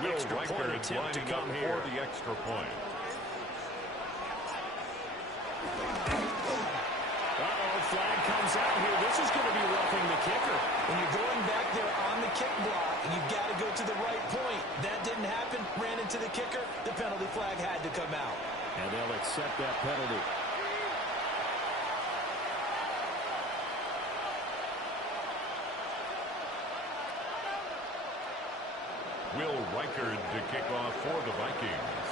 Will Extra point Reichard attempt to lining come up here. for the extra point. Flag comes out here. This is going to be roughing the kicker. When you're going back there on the kick block, you've got to go to the right point. That didn't happen. Ran into the kicker. The penalty flag had to come out. And they'll accept that penalty. Will Reichard to kick off for the Vikings.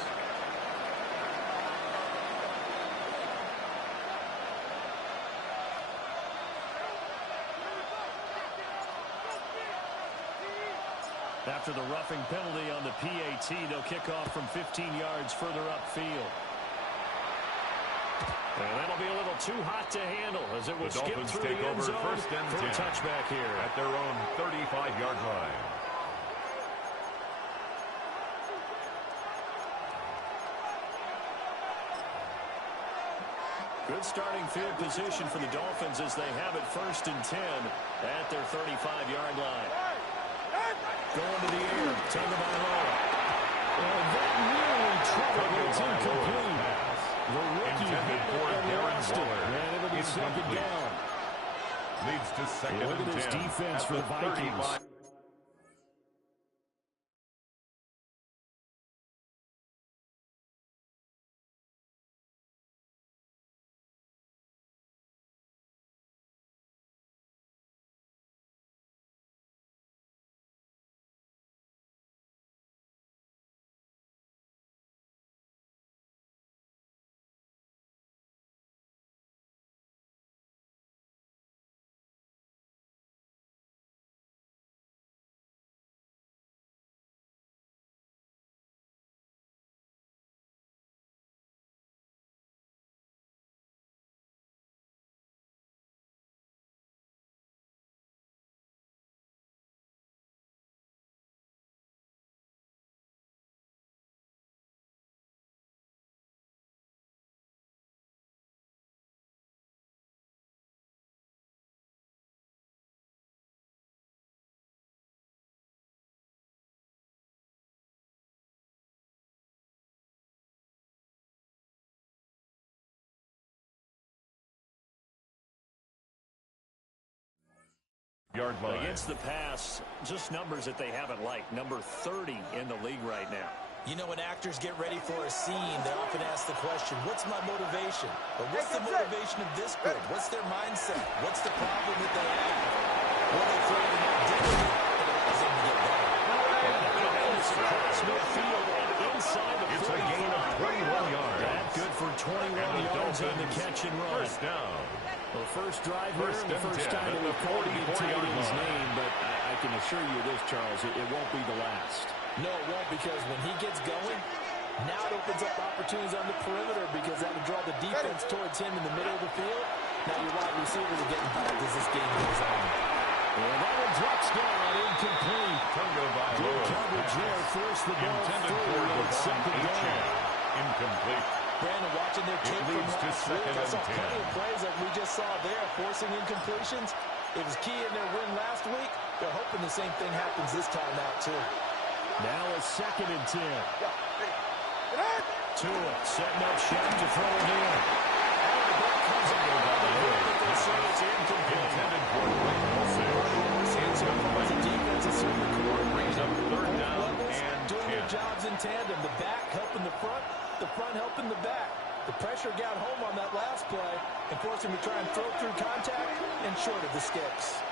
After the roughing penalty on the PAT, they'll kick off from 15 yards further upfield. And that'll be a little too hot to handle as it will The skip Dolphins through take the end over zone first and for 10 a touchback here. at their own 35-yard line. Good starting field position for the Dolphins as they have it first and 10 at their 35-yard line. Going to the air. Tagovailoa. And that really troubled. It's incomplete. The rookie hit it and lost it. And it'll be second down. Leads to second Look and at this 10 defense at for the Vikings. 35. Yard line. Against the pass, just numbers that they haven't liked. Number 30 in the league right now. You know, when actors get ready for a scene, they often ask the question, what's my motivation? Or what's the motivation of this group? What's their mindset? What's the problem that they have? Well, they create an identity that allows them to get better. Across midfield and inside the 40. It's a gain of 21 yards. That's good for 21 yards on the catch and run. First down. Well, first drive here, First and the and first 10 time at that the we've called the 44-yard his line. name, but I can assure you this, Charles, it won't be the last. No, it won't, because when he gets going, now it opens up opportunities on the perimeter because that will draw the defense towards him in the middle of the field. Now your wide receivers are getting back as this game goes on. And that one drops down, incomplete. Good coverage there, forced the ball Intended through for on second Devon down. Achane. Incomplete. Brandon, watching their tape from leads to last week, second I saw and 10. plenty of plays like we just saw there, forcing incompletions. It was key in their win last week. They're hoping the same thing happens this time out, too. Now a second and 10. Tua setting up shot to throw it in. And the ball comes out of the way, but they say it's incomplete. Intended for Blake Wilson. The defense is certainly Brings up third down and doing their 10. jobs in tandem. The back helping the front helping the back. The pressure got home on that last play and forced him to try and throw through contact and short of the sticks.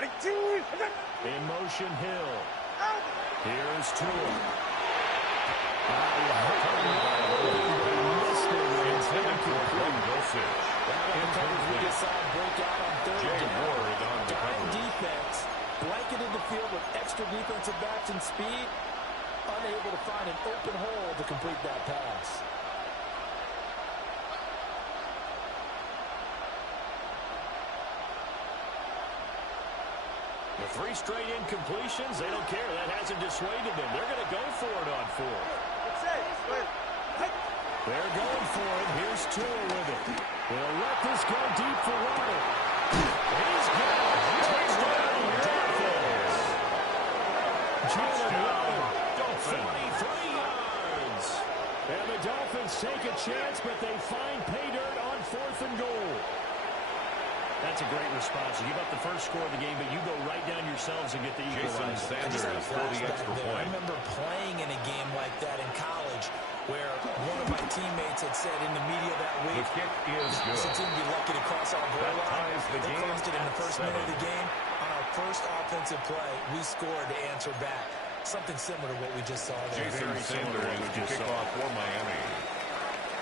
In motion, Hill. Here's Tua. Intended for Blake Wilson. We just saw him break out on third Jay down. Ward on the Dime cover. defense, blanketed the field with extra defensive backs and speed, unable to find an open hole to complete that pass. The 3 straight incompletions, they don't care. That hasn't dissuaded them. They're going to go for it on 4th. They're going for it. Here's Tua with it. They'll let this go deep for Waddle. He's got it. Touchdown, Dolphins. Touchdown, Dolphins. 43 yards. And the Dolphins take a chance, but they find pay dirt on 4th and goal. That's a great response. You give up the first score of the game, but you go right down yourselves and get the Jason equalizer. Sanders for the extra I point. remember playing in a game like that in college where one of my teammates had said in the media that The week, kick is the good. team would be lucky to cross our goal That line. ties the They game crossed it in the at first 7. minute of the game. On our first offensive play, we scored to answer back. Something similar to what we just saw there. Jason Very similar to what we Sanders to just kick saw. off for Miami.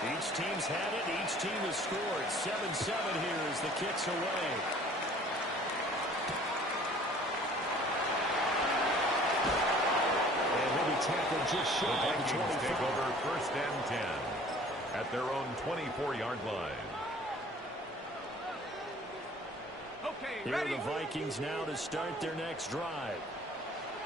Each team's had it. Each team has scored. 7-7 here as the kick's away. And he'll be tackled just The shy of the Vikings 25. take over 1st and 10 at their own 24-yard line. Here are the Vikings now to start their next drive.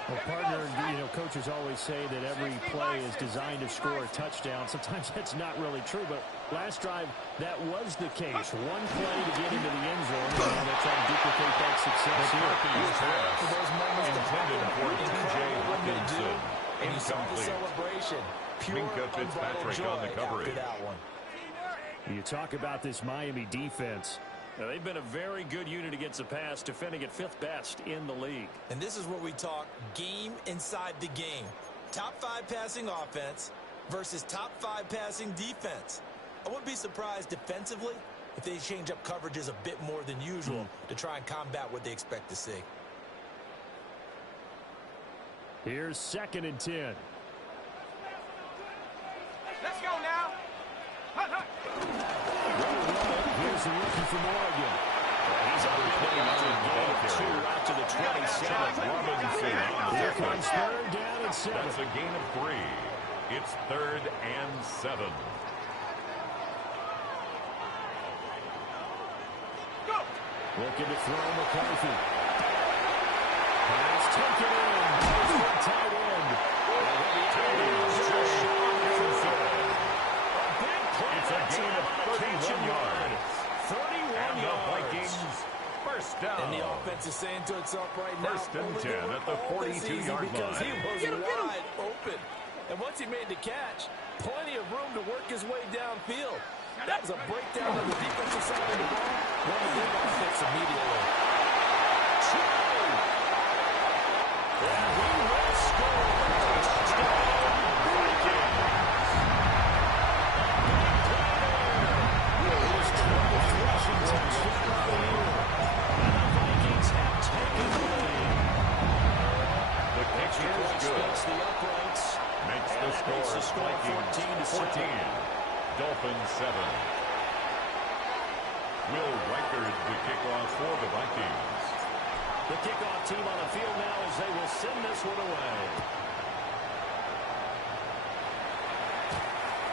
Well, partner, coaches always say that every play is designed to score a touchdown. Sometimes that's not really true, but last drive, that was the case. One play to get into the end zone, and now they're trying to duplicate that success here. McCarthy's pass For those moments to intended happen, for incredible T.J. what they do. Hawkinson. And you saw the Incomplete. celebration. Pure, Minka unbridled Fitzpatrick joy on the coverage. after that one. You talk about this Miami defense. Now, they've been a very good unit against the pass, defending at 5th best in the league. And this is where we talk game inside the game. Top 5 passing offense versus top 5 passing defense. I wouldn't be surprised defensively if they change up coverages a bit more than usual to try and combat what they expect to see. Here's 2nd and 10. Let's go now. Here's the rookie from Oregon. He's on the 2 out to the 27. Robinson on the Here tackle. comes 3rd down and 7. That's a gain of 3. It's 3rd and 7. Looking to throw McCarthy. Pass taken in. There's the tight end. It's a gain of 31 yards. 31 And the yards. Vikings first down. And the offense is saying to itself right now, 1st and only 10 they were at the all this 42-yard easy because line. he was wide open. And once he made the catch, plenty of room to work his way downfield. That was a breakdown of the defensive side of the ball. One of the big offense immediately. And he will score. Touchdown, Vikings. His 12th rushing touchdown of the year. And the Vikings have taken the lead. The kick is good. Splits the uprights. Makes And the that makes the score score Vikings 14-7. 14. Dolphins 7. Will Reichard the kickoff for the Vikings. The kickoff team on the field now as they will send this one away.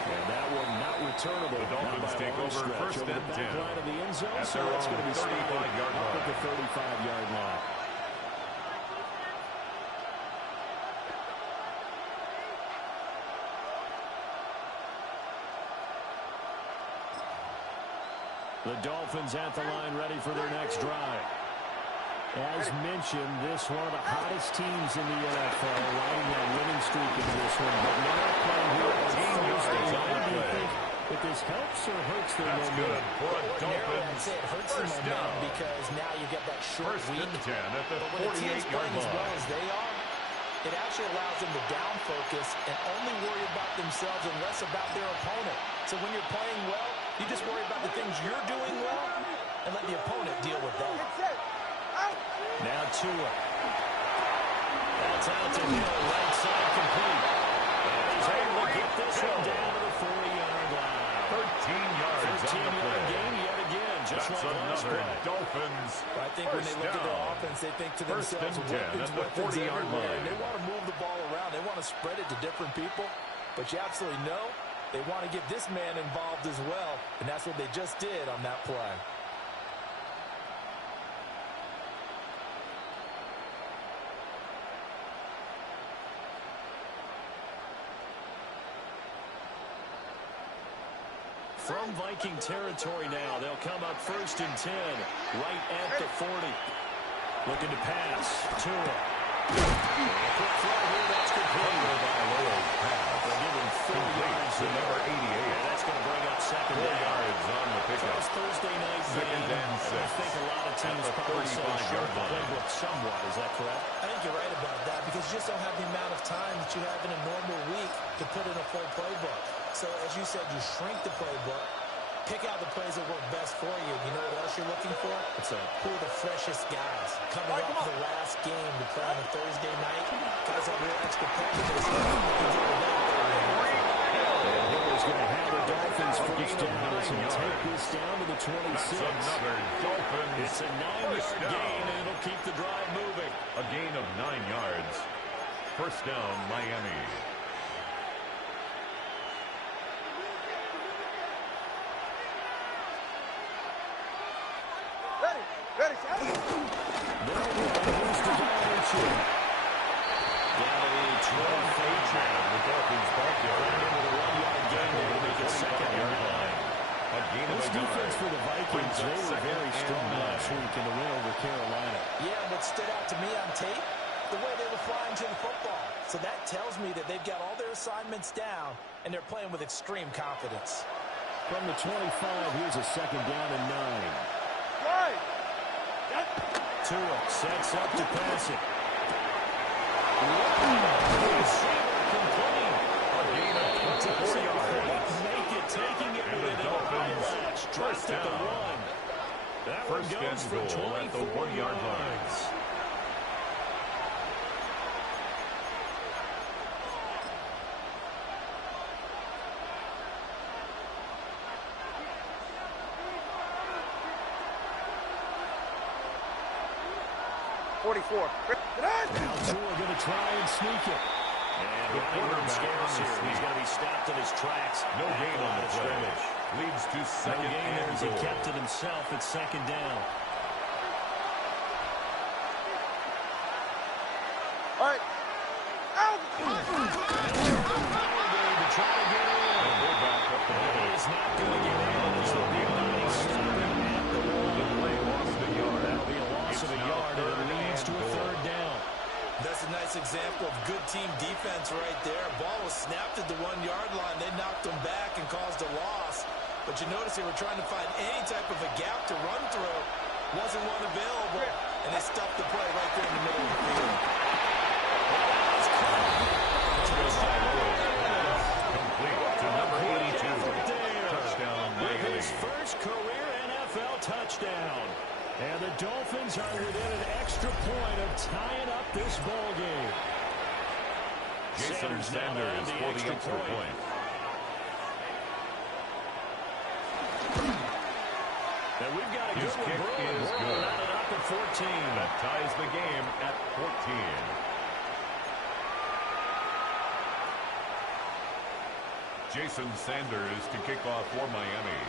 And that one not returnable. The Dolphins Not by a take long over stretch. 1st Over and the 10. back line of the end zone, At so their that's own going to be spotted 35-yard up line. at the 35-yard line. The Dolphins at the line ready for their next drive. As mentioned, this one of the hottest teams in the NFL, riding that winning streak in this one. But now playing here on Thursday night, do you think that this helps or hurts their That's momentum? good for a Dolphins That's it. Hurts the first momentum down. because now you get that short 1st week. and 10 at the But when a team's 48-yard playing as well line. as they are, it actually allows them to down focus and only worry about themselves and less about their opponent. So when you're playing well, you just worry about the things you're doing well and let the opponent deal with that. Now Tua. That's out to Hill, right side complete. And he's able to get this one down to the 40-yard line. 13 yards on the 13-yard play. gain yet again, just That's like last another play. Dolphins I think when they first look at their down. offense, they think to 1st themselves, and 10 weapons, at the weapons 40-yard everywhere. line. And they want to move the ball around. They want to spread it to different people. But you absolutely know they want to get this man involved as well. And that's what they just did on that play. From Viking territory now, they'll come up 1st and 10, right at the 40. Looking to pass. Tua. Quick throw here, that's complete. They'll give him 4 yards to number 88. Yeah, that's going to bring up second 4 down. yards on the pickup. First Thursday night Second game. and 6. I think a lot of teams probably say 35-yard short the line. playbook somewhat. Is that correct? I think you're right about that because you just don't have the amount of time that you have in a normal week to put in a full playbook. So, as you said, you shrink the playbook, pick out the plays that work best for you. You know what else you're looking for? Who are the freshest guys coming off the last game to play on a Thursday night? Guys have real extra packages. He's going to have the Dolphins first down as he'll take this down to the 26. That's another Dolphins. It's a 9-yard gain, and it'll keep the drive moving. A gain of 9 yards. First down, Miami. Ready, set. Down to the 12-8 now. The Dolphins backyard. With a 1-yard gain, they'll make it second yard line. A gain of This a yard. defense for the Vikings, they were very strong last week in the win over Carolina. Yeah, what stood out to me on tape, the way they were flying to the football. So that tells me that they've got all their assignments down, and they're playing with extreme confidence. From the 25, here's a second down and 9. Right. Tua sets up to pass it. Doesn't Make it, taking it And with the an Dolphins eyelash. first Dropped at the down. 1. That one First goes and for goal at the 24 1-yard line. yards. Now Tua going to try and sneak it. And The running room quarterback scares on the here. sneak. He's going to be stopped in his tracks. No Back gain on line the of play. scrimmage. Leads to No second gain there and as he goal. kept it himself at second down. All right. Out. To try to get in. The fullback up the middle. He's not going to get in. So the United stop him at the The 1. play lost a yard. That'll be a loss of a It's now yard, and third it leads to and a goal. third down. That's a nice example of good team defense right there. Ball was snapped at the 1-yard line. They knocked them back and caused a loss. But you notice they were trying to find any type of a gap to run through. Wasn't one available, and they stuffed the play right there in the middle of the field. Complete to number 82. Touchdown, With Miami. his first career NFL touchdown. And the Dolphins are within an extra point of tying up this ball game. Jason Sanders now Sanders on the for the extra point. And we've got a His good one kick brewing. is We're good. rounded up at 14. That ties the game at 14. Jason Sanders to kick off for Miami.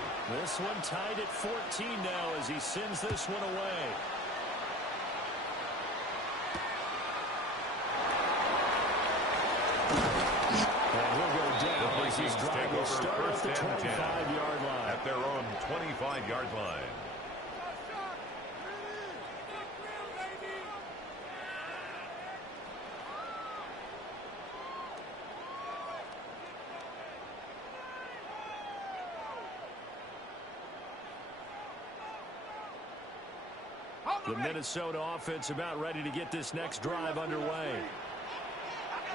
This one tied at 14 now as he sends this one away. And he'll go The down as his Vikings drive take will over start at first the and 10 25-yard line. at their own 25-yard line. The Minnesota offense about ready to get this next drive underway.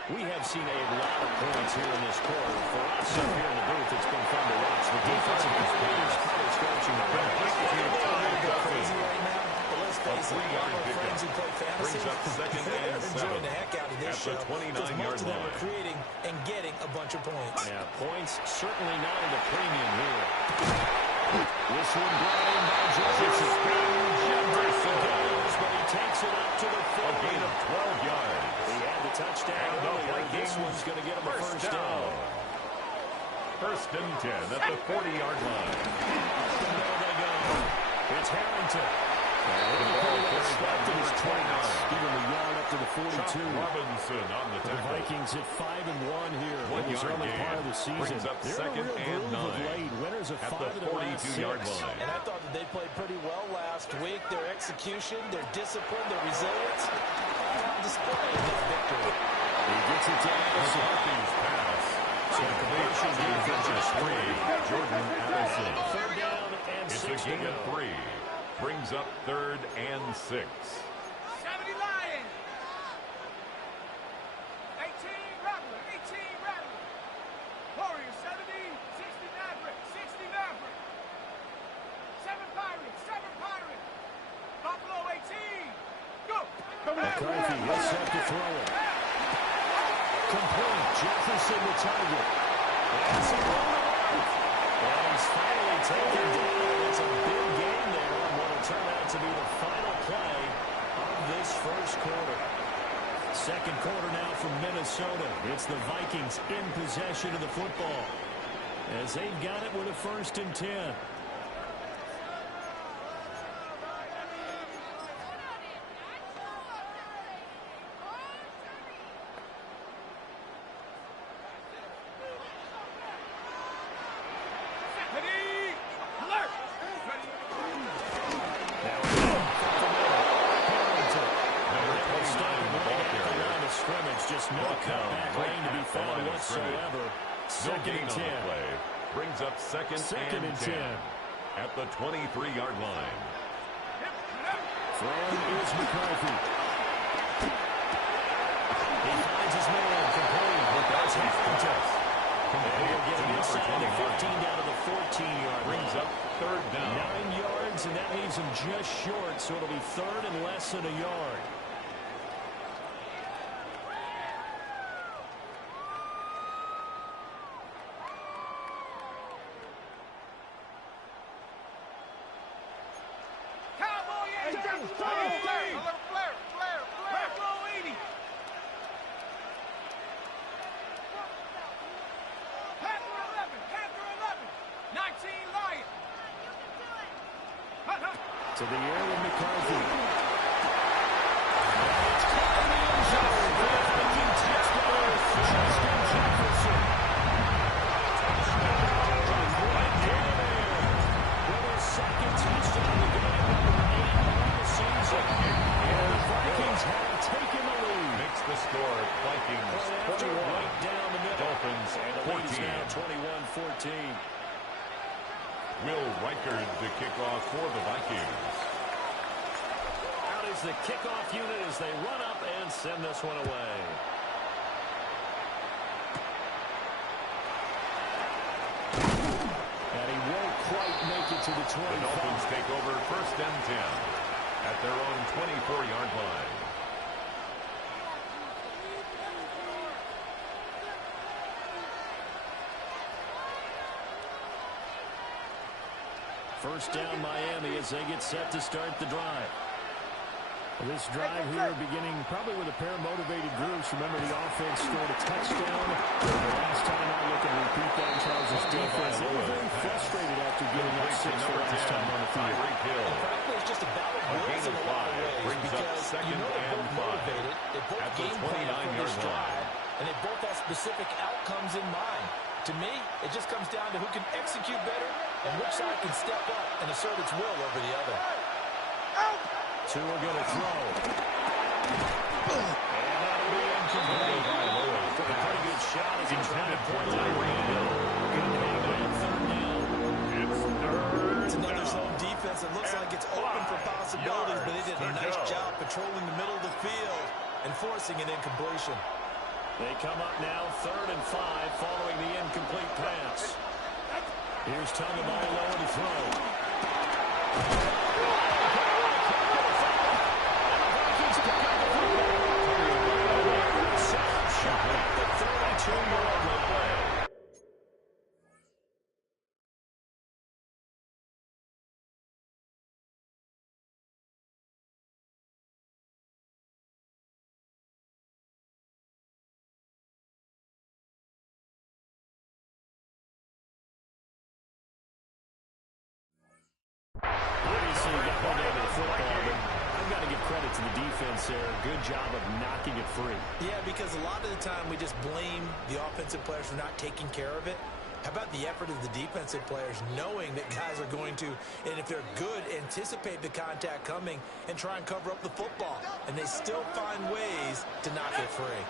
We have seen a lot of points here in this quarter. For us up here in the booth, it's been fun to watch. The defensive coordinators probably scratching their heads. Crazy right now, but let's face it, all our friends who play fantasy, Brings up second they're and enjoying 7 the heck out of this at the show because 29-yard most of them are line. creating and getting a bunch of points. Yeah, points certainly not in the premium here. This one brought in by Jefferson. Goes, but he takes it up to the A 40. gain of 12 yards. He had the touchdown And the earlier. Vikings This one's going to get him a first down. First and 10 at the 40-yard line. And there they go. It's Harrington. The ball carried by number 29. Give him a yard up to the Chuck 42. Robinson on the The tackle. Vikings at 5-1 here. 1 in this yard early gain. part of the season. Brings up They're second in a real and groove of 9 late. Winners of at 5 the of the last 42-yard 6. line. And I thought that they played pretty well last week. Their execution, their discipline, their resilience, all on display and 6. 70 Lions. 18 Rattler. 18 Rattler. Warriors 70. 60 Maverick. 60 Maverick. 7 Pirates. 7 Pirates. Buffalo 18. Go. McCarthy is set to throw it. Complete. Jefferson the target. That's a and he's finally taken down. It's a big game there on what will turn out to be the final play of this first quarter. Second quarter now from Minnesota. It's the Vikings in possession of the football as they've got it with a 1st and 10. Second and 10 at the 23-yard line. Throwing is McCarthy. He finds his man complete, but that's half contest. He'll get him inside the 15 down to the 14-yard line. Brings up 3rd down. 9 yards, and that leaves him just short, so it'll be 3rd and less than a yard. To the air with McCarthy. It's caught in the end zone for the Viking touchdown. Justin Jefferson. Right down there. With his 2nd touchdown of the game, number 8 on the season. And the Vikings have taken the lead. Makes the score Vikings 21. Right down the middle. Dolphins and the lead is 14. now 21-14. Will Reichard to kick off for the Vikings. Out is the kickoff unit as they run up and send this one away. And he won't quite make it to the 25. The Dolphins take over 1st and 10 at their own 24-yard line. First down Miami as they get set to start the drive. This drive here beginning probably with a pair of motivated groups. Remember, the offense scored a touchdown. The last time I look and repeat that, Charles' defense, they were very frustrated after giving up 6 the last time on the field. Frankly, it's just a battle of wills in a lot of ways because you know they're both motivated. They both game plan for this drive, and they both have specific outcomes in mind. To me, it just comes down to who can execute better and which side can step up and assert its will over the other. Two are going to throw. And that'll be incomplete. Took a pretty good shot as he tried to point Tyreek Hill. It's another zone defense that looks like it's open for possibilities, but they did a nice job patrolling the middle of the field and forcing an incompletion. They come up now 3rd and 5 following the incomplete pass. Here's Tagovailoa to throw. Vikings pick up the football. Second shot at the 32-yard line. Obviously, you got hold of the football, but I've got to give credit to the defense there. Good job of knocking it free. Yeah, because a lot of the time we just blame the offensive players for not taking care of it. How about the effort of the defensive players knowing that guys are going to, and if they're good, anticipate the contact coming and try and cover up the football. And they still find ways to knock it free.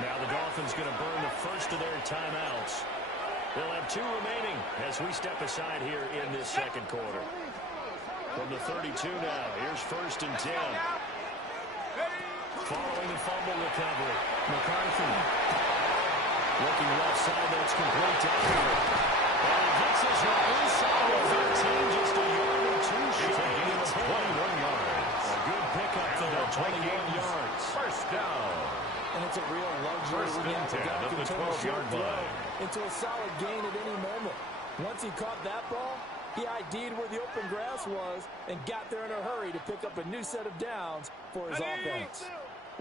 Now the Dolphins going to burn the first of their timeouts. They'll have 2 remaining as we step aside here in this second quarter. From the 32 now, here's 1st and 10. Following the fumble recovery, McCarthy. Looking left side, that's complete to Elliott. And he gets this one inside the 15, just a yard or two short of 21 yards. A good pickup there, 21 yards. First down. And it's a real luxury when you have a guy who can turn a short throw into a solid gain at any moment. Once he caught that ball, he ID'd where the open grass was and got there in a hurry to pick up a new set of downs for his offense.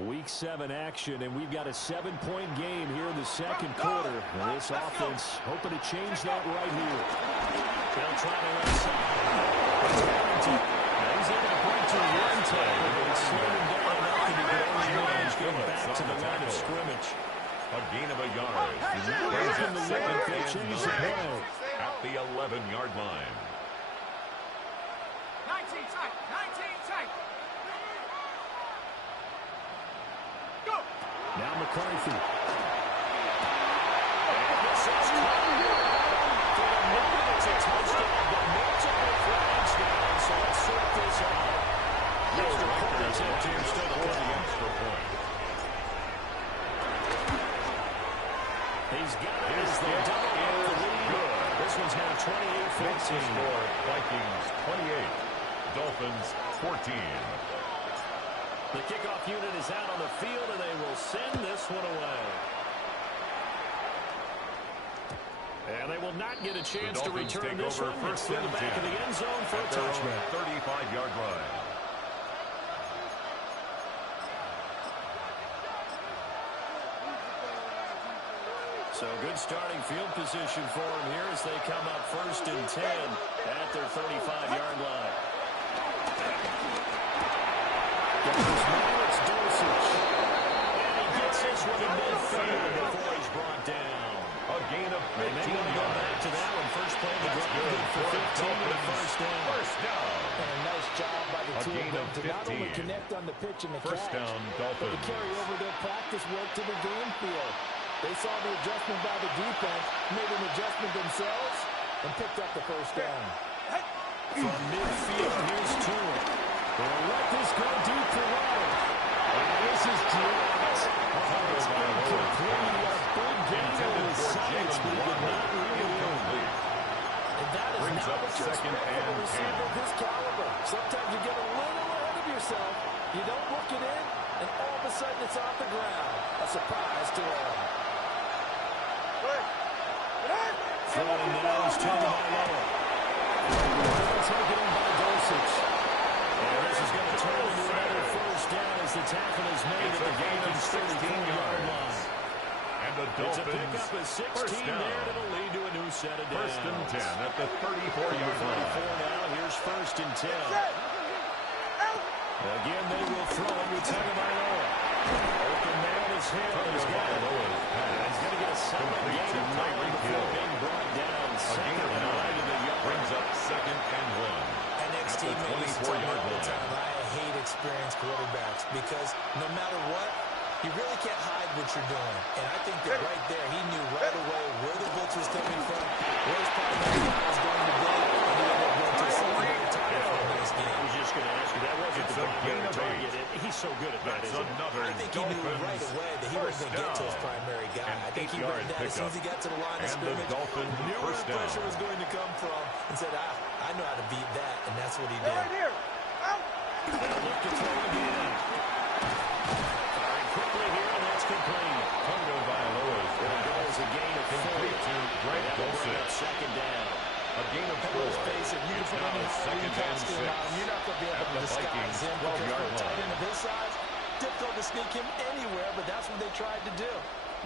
Week 7 action, and we've got a 7-point game here in the second quarter. And this offense hoping to change that right here. They'll try to left side. He's able to break to one tackle, but it's slowed him down enough that he could only manage getting back to the line of scrimmage. A gain of a yard. Brings in the second, they change the play. At the 11-yard line. 19 tight, 19 tight. Go. Now McCarthy. And this is caught. For the moment, it's a touchdown, but multiple flags down, so let's sort this out. Mr. Porter's empty instead of the extra point. He's got it as they double up the lead. Good. This one's now 28-14. Score, Vikings 28, Dolphins 14. The kickoff unit is out on the field, and they will send this one away. And they will not get a chance to return this one. It's through the back of the end zone for a touchdown. 35-yard line. So good starting field position for them here as they come up 1st and 10 at their 35-yard line. It's Dulcich. And he gets this one in midfield before he's brought down. A gain of 15 They want to go back to that one. First play of the drive, good for 15 with a first down. First down. And a nice job by the two gain of them of to not only 15. connect on the pitch and the First catch, down, but to Dolphins. carry over their practice work to the game field. They saw the adjustment by the defense, made an adjustment themselves, and picked up the first down. From midfield, here's Tua. They'll let this go deep for Waddle. And this is dropped. It's incomplete. A big gain on his sides, but he did not really win. And that is Brings not up what you second expect from a and receiver 10. of his caliber. Sometimes you get a little ahead of yourself, you don't look it in, and all of a sudden it's off the ground. A surprise to all. Throwing now is Tagovailoa. Taken in by Dulcich. And this is going to turn into another first down as the tackle is made It's at a the gain of 16 16-yard yards. line. And the It's a Dolphins pickup of 16 first there down. that'll lead to a new set of downs. First and 10 at the From 34-yard the 34 line. now, here's 1st and 10. Again, they will throw it with Tagovailoa. Open man is here. He's got it. He's going to get a solid gain of 9 before being brought down. Second and 9 to the yard. Brings up second and 1. An At the ex-teammate used to tell me 24-yard all the line. time, I hate experienced quarterbacks because no matter what, you really can't hide what you're doing. And I think that right there, he knew right away where the blitz was coming from, where his primary guy was going to be, and he ended up going to a secondary target for a nice I game. was just going to ask you, that wasn't It's the a gain primary of target. 8. He's so good at that, That's isn't he? another I think he knew right Dolphins away that he wasn't going to get to his first down. primary guy. An I think he 8-yard read that as soon as he got to the line of And the scrimmage, Dolphins knew where first the pressure down. was going to come from, and said, I know how to beat that, and that's what he did. They'll look to throw again. Firing quickly here, and that's complete. Tagovailoa is There goes a gain of 4. complete to Greg That will bring up Dulcich. second down. A gain of 4. Let's face it, you can It's put now any second Halloween and costume 6. on him. You're not going to be able At to the disguise Vikings him because 12-yard for a tight line. end of his size, difficult to sneak him anywhere, but that's what they tried to do.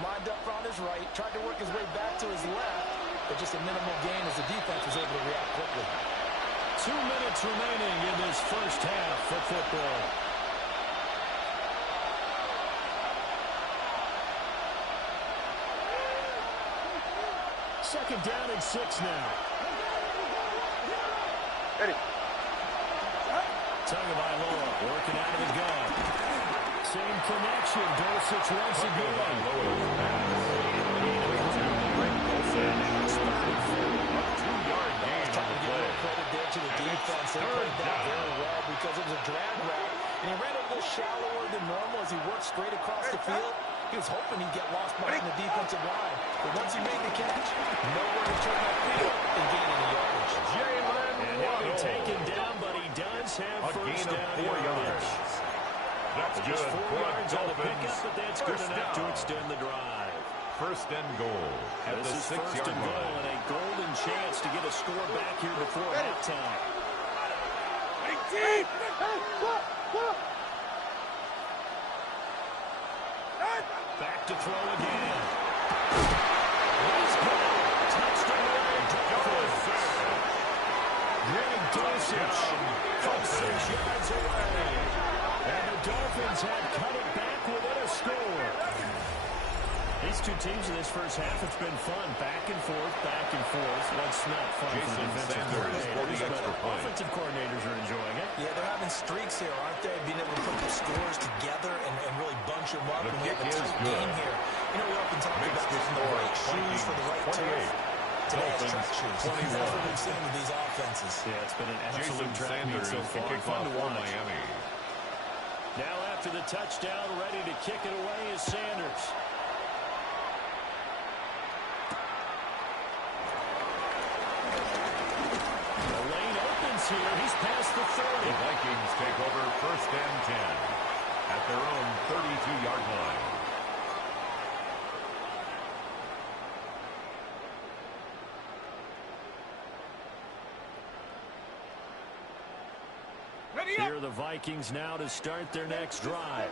Lined up on his right, tried to work his way back to his left, but just a minimal gain as the defense was able to react quickly. 2 minutes remaining in this first half of football. Second down and 6 now. Tagovailoa working out of the gun. Same connection. Dulcich once again. Tagovailoa's pass. Complete to Greg Dulcich. A 2-yard gain on the play. there to the defense. They played that very well because it was a drag route, and he ran a little shallower than normal as he worked straight across the field. He was hoping he'd get lost behind the defensive line, but once he made the catch, nowhere to turn that field and gain any yardage. And he'll be taken down, but he does have first down 4 yards. That's just good 4 for yards on the Dolphins. pickup, but that's good First enough to down. extend the drive. First and goal at This the is first 6-yard and goal line. and a golden chance to get a score back here before halftime. Back to throw again. He's got it. Touchdown, Dolphins. Greg Dulcich from 6 yards away. And the Dolphins have cut it back within a score. These two teams in this first half, it's been fun. Back and forth, back and forth. That's not fun for Jason the defensive Sanders for the coordinators, extra but point. offensive coordinators are enjoying it. Yeah, they're having streaks here, aren't they? Being able to put the scores together and really bunch them up. The And we have a kick is tight good. game here. You know, we often talk Makes about the having the score right shoes for the right 28. turf. Today it's track shoes. 21. That's what we've seen with these offenses. Yeah, it's been an Jason absolute track meet Sanders so to far. kick Fun off to for watch. Miami. Now after the touchdown, ready to kick it away is Sanders. The lane opens here. He's past the 30. The Vikings take over first and 10 at their own 32-yard line. Here are the Vikings now to start their next drive.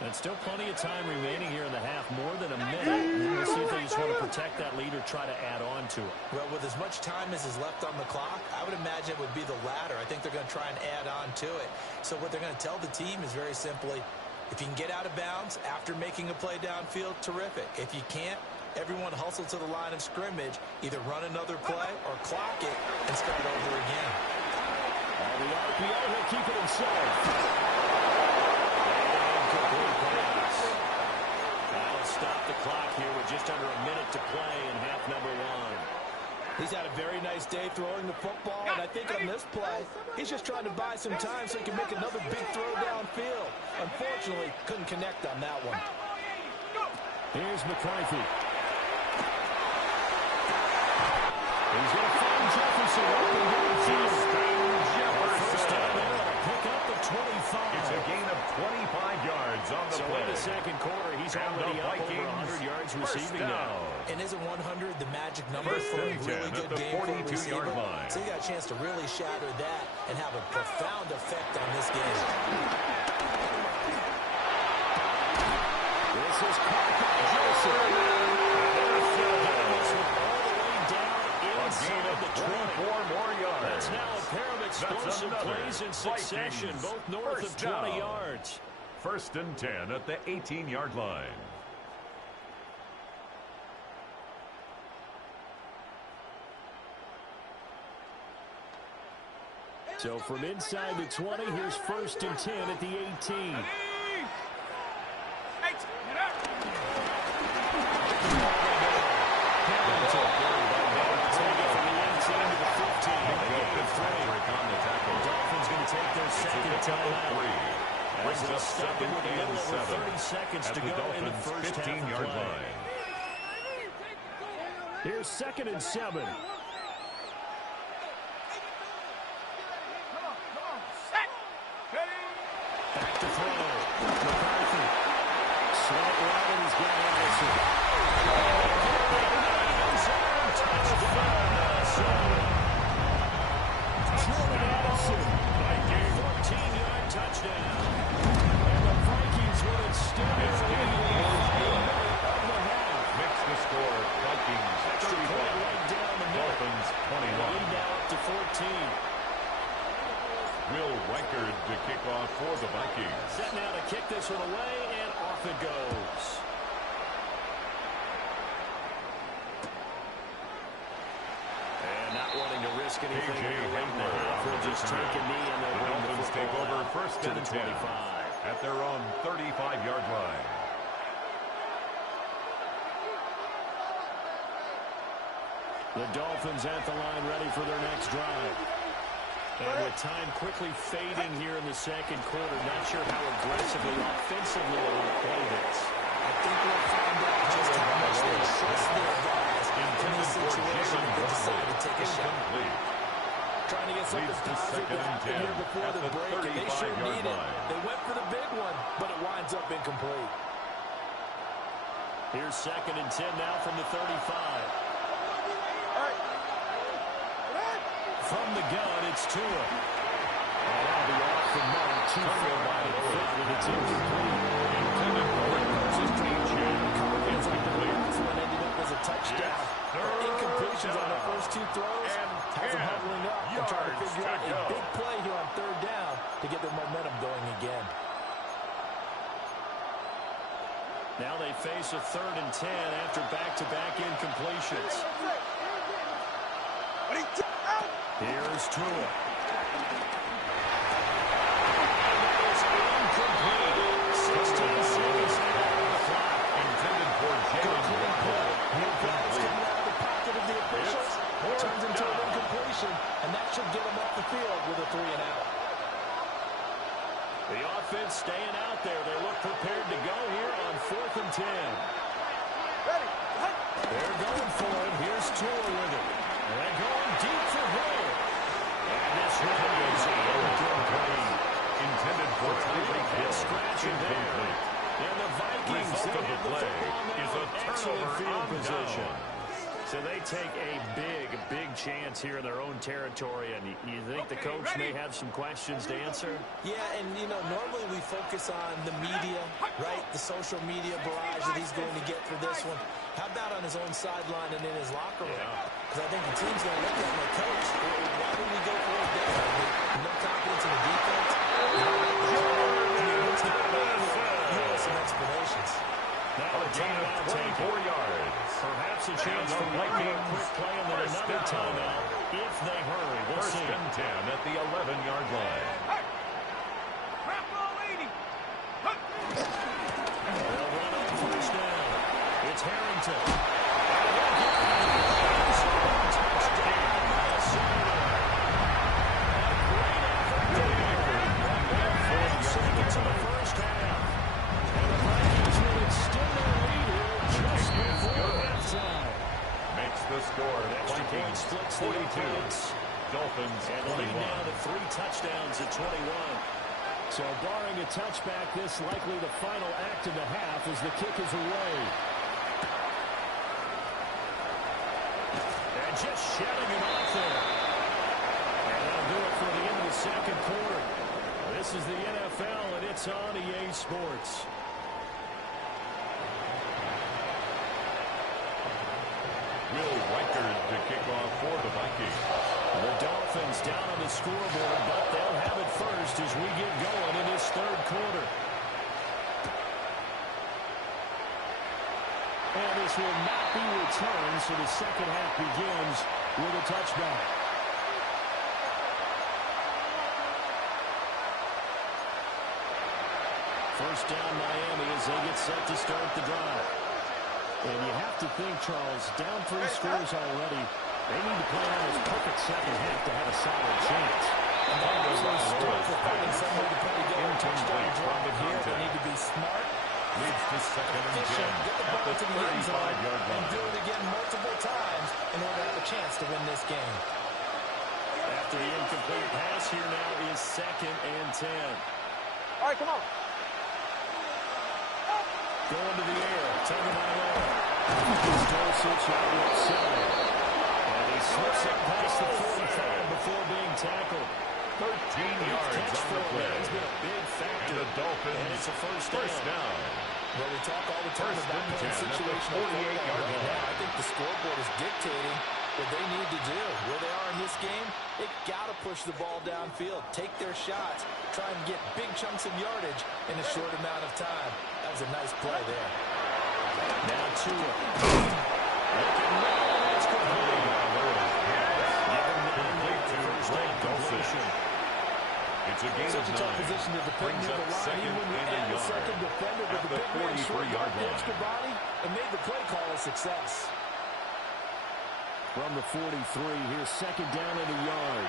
And still plenty of time remaining here in the half, more than a minute. And we'll see if they just want to protect that lead or try to add on to it. Well, with as much time as is left on the clock, I would imagine it would be the latter. I think they're going to try and add on to it. So what they're going to tell the team is very simply, if you can get out of bounds after making a play downfield, terrific. If you can't, everyone hustle to the line of scrimmage, either run another play or clock it and start over again. The RPO, he'll keep it himself. That'll stop the clock here with just under a minute to play in half number 1. He's had a very nice day throwing the football, and I think on this play, he's just trying to buy some time so he can make another big throw downfield. Unfortunately, couldn't connect on that one. Here's McCarthy. He's going to find Jefferson open downfield. First down there on a pickup of 25. It's a gain of 25 yards on the So play. in the second quarter, he's And already the up over Vikings 100 yards first receiving down. now. And isn't 100 the magic number First for a and 10 really at good the game for a 42-yard receiver? line. So you got a chance to really shatter that and have a profound effect on this game. This is caught by Joseph. Gain of 24 more yards. That's now a pair of explosive another plays in succession, Vikings both north of first 20 down. yards. First and 10 at the 18-yard line. So from inside the 20, here's first and 10 at the 18. Brings up second with a and little over 7 30 seconds at to the go in the Dolphins' first half of 15-yard play. line. Here's second and 7. Back to throw. McCarthy. Slot right, and he's got Allison. Jordan Addison. 14-yard touchdown. And the Vikings will extend their lead of the half. Makes the score Vikings Extra point 35, right down the middle. Dolphins Lead 21. now up to 14. Will Reichard to kick off for the Vikings. Set now to kick this one away, and off it goes. And not wanting to risk anything A.J. here late in the Hamler half. on They'll the just return. take a knee, and The they'll bring the Dolphins take football over out first to and the 10 25. at their own 35-yard line. The Dolphins at the line ready for their next drive. And with time quickly fading here in the second quarter, not sure how aggressively, offensively they will play this. I think we'll find out just how much they trust their guys in this situation if they decide to take a shot. Trying to get something positive to happen here before the break, and they sure need it. They went for the big one, but it winds up incomplete. Here's 2nd and 10 now from the 35. From the gun, it's Tua. And that'll be off the mark. Too far by the foot with its incomplete. Intended for This one ended up as a touchdown. Incompletions on the first 2 throws has them huddling up and trying to figure out a big play here on 3rd down to get their momentum going again. Now they face a 3rd and 10 after back-to-back incompletions. Here's Tua. Incomplete. 16 seconds left on the clock. intended for Jalen Waddle. New pass coming out of the pocket of the officials. Turns into an incompletion, and that should get them off the field with a 3-and-out. The offense staying out there. They look prepared to go here on 4th and 10. They're going for it. Here's Tua with it. They're going deep for Hill. And this one is incomplete. Intended for Tyreek Hill. Scratching there. And the Vikings, Result they of the have the play football is now. a Excellent turnover field on position. down. So they take a big chance here in their own territory. And you think the coach may have some questions to answer? Yeah, and, you know, normally we focus on the media, right? The social media barrage that he's going to get for this one. How about on his own sideline and in his locker room? Because I think the team's going to look at him like, Coach, why would we go for it there? I mean, no confidence in the defense. You know, some explanations. Now A gain of 24 yards. Perhaps a chance for making a quick play and then another timeout if they hurry. We'll see. 1st and 10 at the 11-yard line. Crap ball 80. They'll run on 1st down. It's Harrington. Seconds in the first half. And the Vikings will extend their lead here just before halftime. Makes the score. Extra point Vikings splits the 42. offense. Dolphins And 21. lead now to 3 touchdowns at 21. So barring a touchback, this likely the final act of the half as the kick is away. And just shutting it off there. And that'll do it for the end of the second quarter. This is the NFL, and it's on EA Sports. Will Reichard to kick off for the Vikings. The Dolphins down on the scoreboard, but they'll have it first as we get going in this 3rd quarter. And this will not be returned, so the second half begins with a touchback. First down Miami as they get set to start the drive. And you have to think, Charles, down 3 scores already. They need to play on this perfect second half to have a solid chance. And that was a start for finding some way to put together a touchdown drive. But here they need to be smart, Leads to 2nd and 10 get the ball at the to the end zone, 35-yard and line. do it again multiple times in order to have a chance to win this game. After the incomplete pass, here now is 2nd and 10. All right, come on. Going to the air, Tagovailoa. Dulcich out left side. And he slips it past the 45 before being tackled. 13 yards Catch on for the him. play. He's been a big factor. And the Dolphins And it's a first down. Well, we talk all the time 1st about and playing 10 at the situational 48-yard football. line. Now, I think the scoreboard is dictating what they need to do. Where they are in this game, they got to push the ball downfield, take their shots, try and get big chunks of yardage in a short amount of time. That was a nice play there. Now Tua. Looking low, it's complete. Given the Complete to first Greg down Dulcich. completion. It's a gain Such of a tough 9. position to defend Brings near up the line, 2nd even when you and a add the yard second defender at with the the big man short 43-yard the line. extra body and made the play call a success. from the 43. Here's second down and a yard.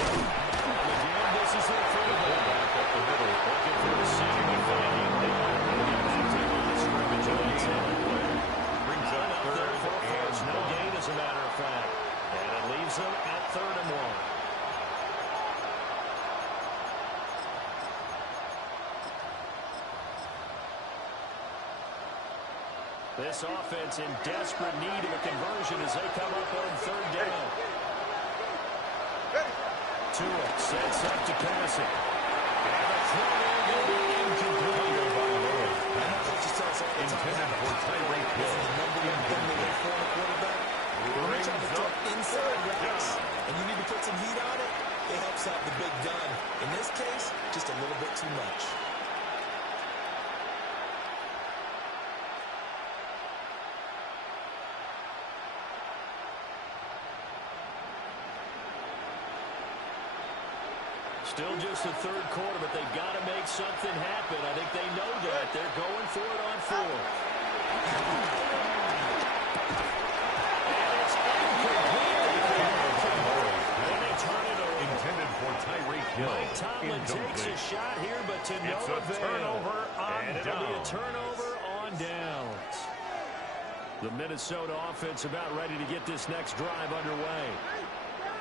Again, this is it for the back up the middle. Looking for a seam and finding brings up third and no gain, as a matter of fact. And it leaves them at 3rd and 1. This offense in desperate need of a conversion as they come up on 3rd down. Tua sets up to pass it. And the throw there going to be incomplete. Intended for Tyreek Hill. Brings up inside routes, and you need to put some heat on it. It helps out the big gun. In this case, just a little bit too much. Still just the 3rd quarter, but they've got to make something happen. I think they know that. They're going for it on 4th. And it's incomplete. And they turn it over. Intended for Tyreek Hill. Mike Tomlin takes a shot here, but to no avail. It's a turnover on and it'll be a downs. turnover on downs. The Minnesota offense about ready to get this next drive underway.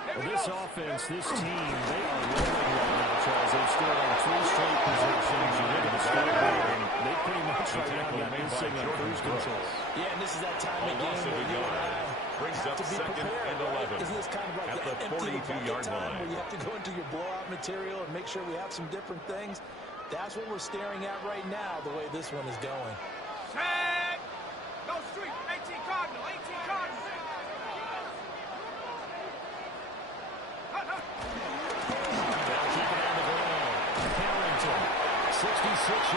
Well, this offense, this team, they are rolling right now, Charles. They've scored on 3 straight possessions. You look at the score there, and they pretty much right now got this thing on cruise control. Yeah, and this is that time of game where you and I Brings have up to be 2nd prepared, and right? 11. Isn't this kind of like At the the empty the 42-yard bucket time line. where you have to go into your blowout material and make sure we have some different things? That's what we're staring at right now, the way this one is going. Set! Go street, 18 Cardinal, 18 Cardinal. They'll keep it on the ground. Carrington, 66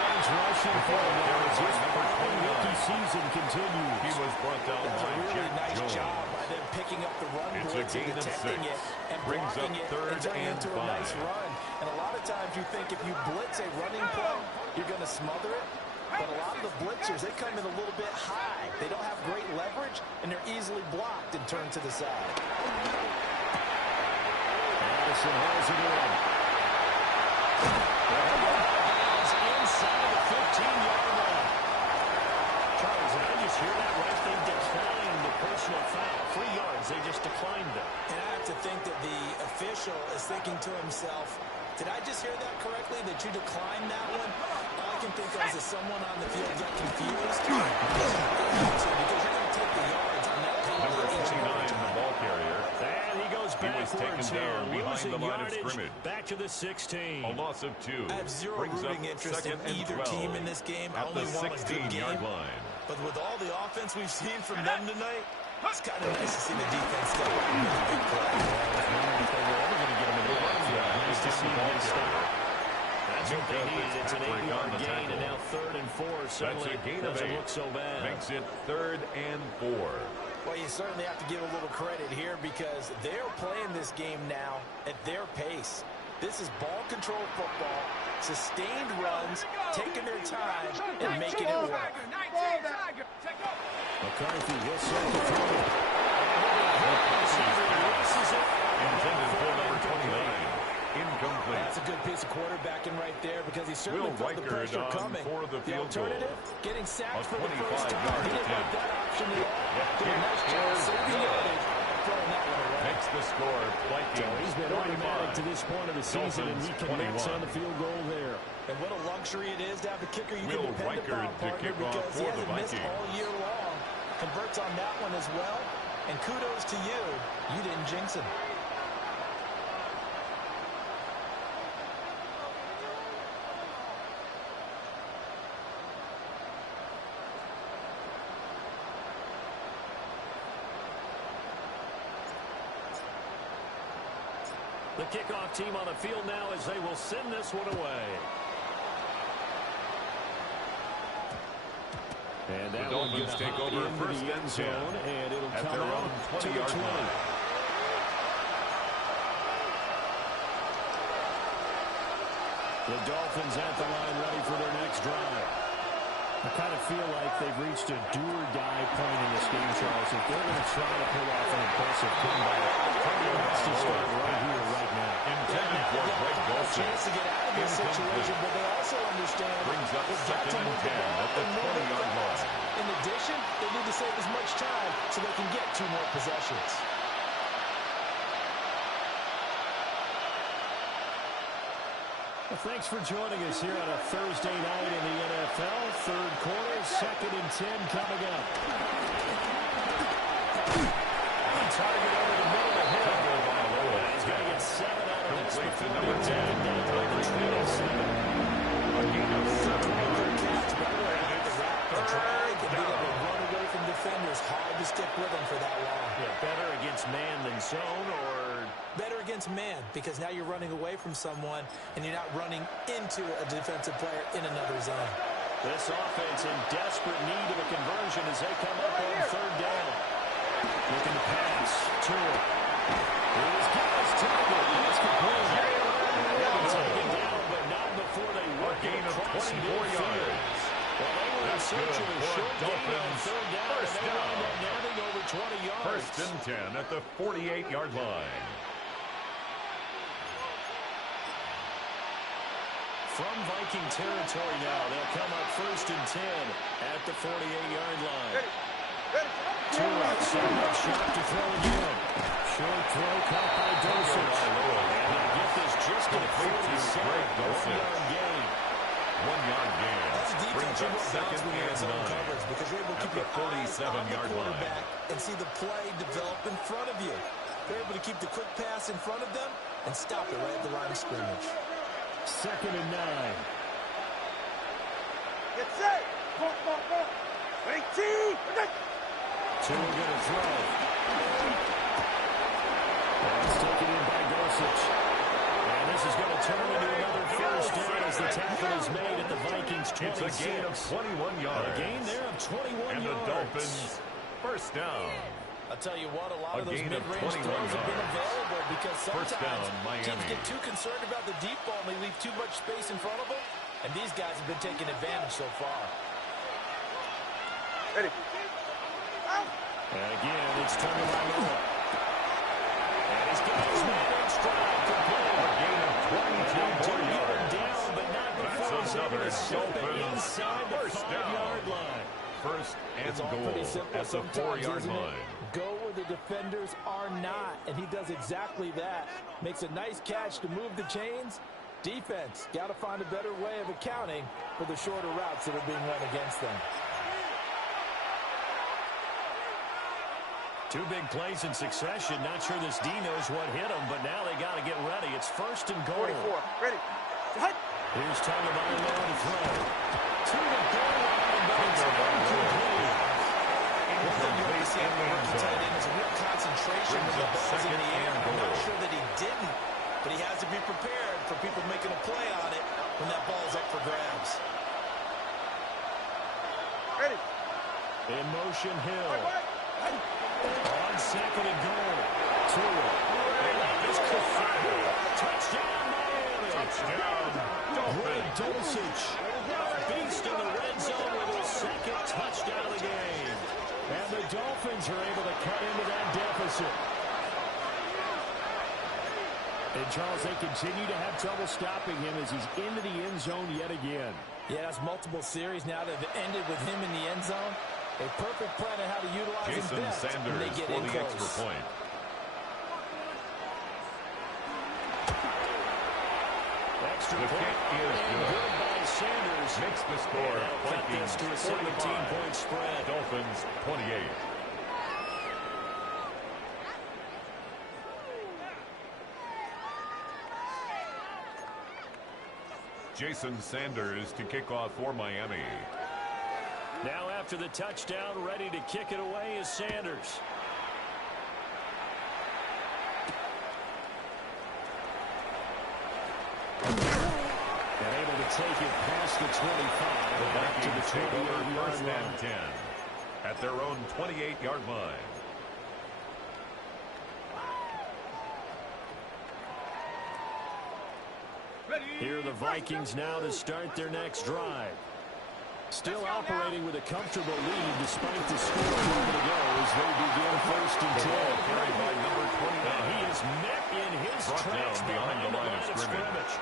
yards rushing for him. His fine rookie season continues. He was brought down That's by a really Jack nice Jones. job by them picking up the run It's a blitz and gain of detecting 6. it and Brings blocking up it 3rd and turning and into a nice 5. run. And a lot of times you think if you blitz a running play, you're going to smother it. But a lot of the blitzers, they come in a little bit high. They don't have great leverage, and they're easily blocked and turned to the side. Addison has it in. He's inside the 15-yard line. Charles, did I just hear that right? They declined the personal foul. 3 yards, they just declined it. And I have to think that the official is thinking to himself, did I just hear that correctly, that you declined that one? All I can think of is that someone on the field got confused. Because you're going to take the yards on that penalty. Number 29, the ball carrier. And he goes He was taken backwards here, down behind losing the line of yardage scrimmage. back to the 16. A loss of 2. I have zero Brings up rooting interest in 2nd and either 12. team in this game. I At the only want a good 16-yard game. line. But with all the offense we've seen from them tonight, it's kind of nice to see the defense step up and make a big play. Nice to see him stop. That's what they needed. It's an 8-yard gain, and now 3rd and 4. That's a gain of 8. Doesn't look so bad. Makes it 3rd and 4. Well, you certainly have to give a little credit here because they're playing this game now at their pace. This is ball control football, sustained runs, taking their time, and making it work. McCarthy will set the throw. Intended for number 29. Incomplete. That's a good piece of quarterbacking right there because he certainly Will felt the Reichard pressure on coming. for the field goal. alternative, getting sacked A for the first 25-yard time. He didn't like attempt. that option at all. Did a Here nice job is saving Hill. yardage and throwing that one away. Makes the score. Vikings He's been automatic to 45. this point of the season, and he connects 21. on the field goal there. And what a luxury it is to have a kicker you Will can depend Reichard upon, to partner, kick off because he for the hasn't missed Vikings. all year long. Converts on that one as well. And kudos to you. You didn't jinx him. The kickoff team on the field now as they will send this one away. And that The one Dolphins gonna take hop over into first the and end zone, 10 and it'll at come their own out to the 20-yard 20. line. The Dolphins at the line ready for their next drive. I kind of feel like they've reached a do-or-die point in this game, Charles. If they're going to try to pull off an impressive comeback, it has to start right here, right now. Intended for Greg A Dulcich. chance to get out of this situation, but they also understand Brings up they've got to 2nd and move the 10 ball at the and move it 20-yard fast. line. In addition, they need to save as much time so they can get 2 more possessions. Well, thanks for joining us here on a Thursday night in the NFL. Third quarter, 2nd and 10 coming up. On target over the middle of him. He's going to get 7 out of this Complete to before number 10. the 27. A gain of 7 yards. A drag and being able to run away from defenders. Hard to stick with them for that long. Yeah, better against man than zone, or Better against man, because now you're running away from someone and you're not running into a defensive player in another zone. this offense in desperate need of a conversion as they come up on 3rd down. Looking to pass. Tua. He's got his target. It's complete. Taken down, but not before they work A gain of 24 yards. Well, they were in That's search good of a for short gain on Dolphins. 3rd down, First and they down. wind up nabbing over 20 yards. 1st and 10 at the 48-yard line. From Viking territory now, they'll come up 1st and 10 at the 48-yard line. Tua setting up short to throw again. Short throw caught by Dulcich. And they get this just at Complete to 47. Greg Dulcich. 1-yard gain. 1-yard gain. That's defense Brings you up want 2nd balance when you're in and zone 9. coverage, because you're able to At keep the your eyes on the 47-yard line. quarterback and see the play develop in front of you. They're able to keep the quick pass in front of them and stop it right at the line of scrimmage. 2nd and 9. Get set. Go. 18. Tua going to throw. That's taken in by Dulcich. And this is going to turn into another first down as the tackle is made at the Vikings 26. It's a gain of 21 yards. A gain there of 21 And the yards. Dolphins, first down. I'll tell you what, a lot A of those gain of mid-range 21 throws have been yards. available because First sometimes down, Miami. teams get too concerned about the deep ball and they leave too much space in front of them. And these guys have been taking advantage so far. Ready. And again, it's Tagovailoa. And he's got his man in stride complete. A gain of 22 more yards. Down, but not before That's he's able another to step it Dolphins inside the first down. 5-yard line. First and It's all goal pretty simple at the sometimes, 4-yard isn't it? line. Go where the defenders are not, and he does exactly that. Makes a nice catch to move the chains. Defense, got to find a better way of accounting for the shorter routes that are being run against them. Two big plays in succession. Not sure this D knows what hit him, but now they got to get ready. It's 1st and goal. 44. Ready. Hut. Here's Tagovailoa to throw. To the goal line, but it's incomplete. One thing you always see out of the rookie tight end is a real concentration when the ball's in Second the air. and I'm not goal. sure that he didn't, but he has to be prepared for people making a play on it when that ball's up for grabs. Ready. In motion, Hill. On 2nd and goal. Tua. It's Kafir. Touchdown, Miami. Touchdown, Greg Dolphins. Dulcich. Beast in the red zone with his 2nd touchdown of the game. And the Dolphins are able to cut into that deficit. And, Charles, they continue to have trouble stopping him as he's into the end zone yet again. Yeah, that's multiple series now that have ended with him in the end zone. A perfect plan on how to utilize Jason him best when they Sanders get for in the close. extra point. Extra The point. kick is And good. good by Sanders. Makes the score. They'll cut this to a Vikings 45. 17-point spread. Dolphins 28. Jason Sanders to kick off for Miami. Now after the touchdown, ready to kick it away is Sanders. And able to take it past the 25 The back to Vikings the take over 28-yard first line. and 10 at their own 28-yard line. Ready. Here are the Vikings now to start their next drive. Still operating with a comfortable lead despite the score a moment ago as they begin first and 10. Carried by number 29. He is met in his Brought tracks down behind the line of scrimmage.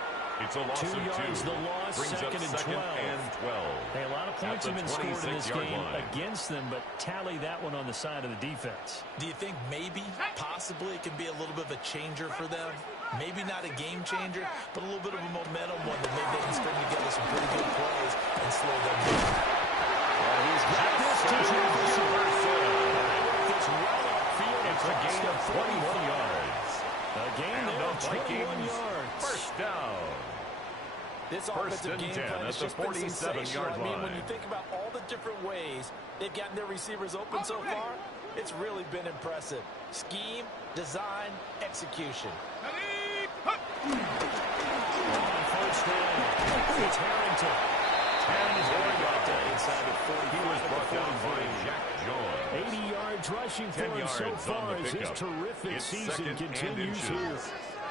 It's a loss 2 of yards 2. the loss, Brings up second and 12. and 12. Hey, a lot of points have been scored in this game line. against them, but tally that one on the side of the defense. Do you think maybe, possibly, it can be a little bit of a changer for them? Maybe not a game changer, but a little bit of a momentum one that maybe they can string together some pretty good plays and slow them down. He's got this to It's a gain of 21 yards. A gain And there of the 21 Vikings yards. first down. This First offensive and game 10 plan at has the just been 47-yard sensational. I mean, when line. you think about all the different ways they've gotten their receivers open so far, it's really been impressive. Scheme, design, execution. On first down, it's Harrington. And he's going out there inside the 40. He was brought down by Jack Jones. 80 yards rushing for 10 him so yards on far the as his pickup. terrific It's season second and continues inches. here.